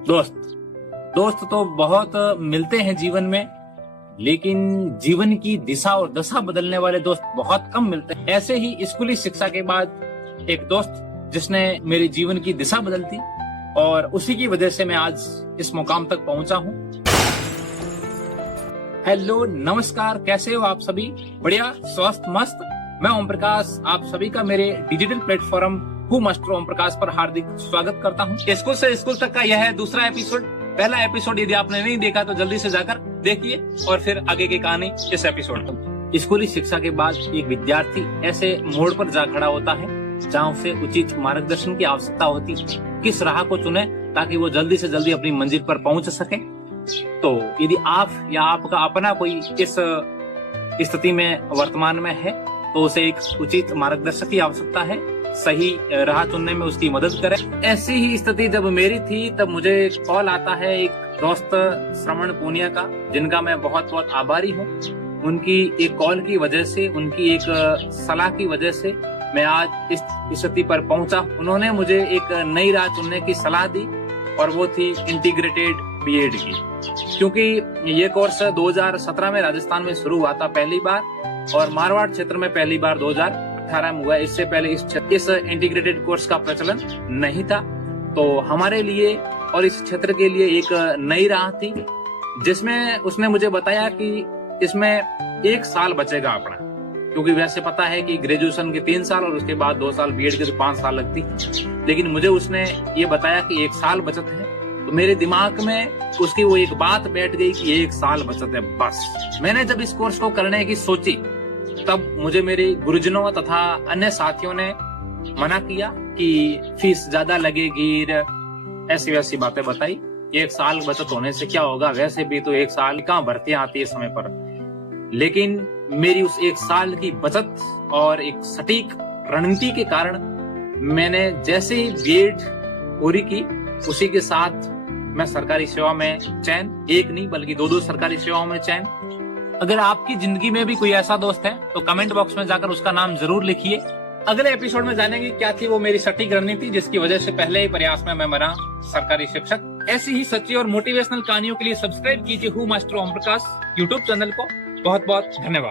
दोस्त दोस्त तो बहुत मिलते हैं जीवन में, लेकिन जीवन की दिशा और दशा बदलने वाले दोस्त बहुत कम मिलते हैं। ऐसे ही स्कूली शिक्षा के बाद एक दोस्त जिसने मेरे जीवन की दिशा बदल दी और उसी की वजह से मैं आज इस मुकाम तक पहुंचा हूं। हेलो, नमस्कार, कैसे हो आप सभी? बढ़िया, स्वस्थ, मस्त। मैं ओम प्रकाश आप सभी का मेरे digital platform who master Om प्रकाश पर हार्दिक स्वागत करता हूं। स्कूल से स्कूल तक का यह है दूसरा एपिसोड। पहला एपिसोड यदि आपने नहीं देखा तो जल्दी से जाकर देखिए और फिर आगे की कहानी इस एपिसोड में। स्कूली शिक्षा के बाद एक विद्यार्थी ऐसे मोड़ पर जा खड़ा होता है जहाँ उसे उचित मार्गदर्शन की आवश्यकता होती है। किस राह को चुने ताकि वो जल्दी से जल्दी अपनी मंजिल पर पहुंच सके। तो यदि आप या आपका अपना कोई इस स्थिति में वर्तमान में है तो उसे एक उचित मार्गदर्शक की आवश्यकता है, सही राह चुनने में उसकी मदद करे। ऐसी ही स्थिति जब मेरी थी तब मुझे कॉल आता है एक दोस्त श्रवण पूनिया का, जिनका मैं बहुत बहुत आभारी हूँ। उनकी एक कॉल की वजह से, उनकी एक सलाह की वजह से मैं आज इस स्थिति पर पहुंचा। उन्होंने मुझे एक नई राह चुनने की सलाह दी और वो थी इंटीग्रेटेड बीएड की, क्योंकि ये कोर्स 2017 में राजस्थान में शुरू हुआ था पहली बार और मारवाड़ क्षेत्र में पहली बार 2018 में हुआ। इससे पहले इस इंटीग्रेटेड कोर्स का प्रचलन नहीं था। तो हमारे लिए और इस क्षेत्र के लिए एक नई राह थी, जिसमें उसने मुझे बताया कि इसमें 1 साल बचेगा अपना, क्योंकि वैसे पता है कि ग्रेजुएशन के 3 साल और उसके बाद 2 साल बीएड के तो 5 साल लगती, लेकिन मुझे उसने ये बताया कि 1 साल बचत है। तो मेरे दिमाग में उसकी वो एक बात बैठ गई कि 1 साल बचत है बस। मैंने जब इस कोर्स को करने की सोची तब मुझे मेरे गुरुजनों तथा अन्य साथियों ने मना किया कि फीस ज्यादा लगेगी, ऐसी वैसी बातें बताई। 1 साल बचत होने से क्या होगा, वैसे भी तो 1 साल कहाँ भर्तियां आती है समय पर। लेकिन मेरी उस 1 साल की बचत और एक सटीक रणनीति के कारण मैंने जैसे ही बीएड पूरी की उसी के साथ मैं सरकारी सेवा में चयन, एक नहीं बल्कि 2 सरकारी सेवाओं में चयन। अगर आपकी जिंदगी में भी कोई ऐसा दोस्त है तो कमेंट बॉक्स में जाकर उसका नाम जरूर लिखिए। अगले एपिसोड में जानेंगे क्या थी वो मेरी सटीक रणनीति जिसकी वजह से पहले ही प्रयास में मैं बना सरकारी शिक्षक। ऐसी ही सच्ची और मोटिवेशनल कहानियों के लिए सब्सक्राइब कीजिए हु master Om Prakash YouTube channel को। बहुत बहुत धन्यवाद।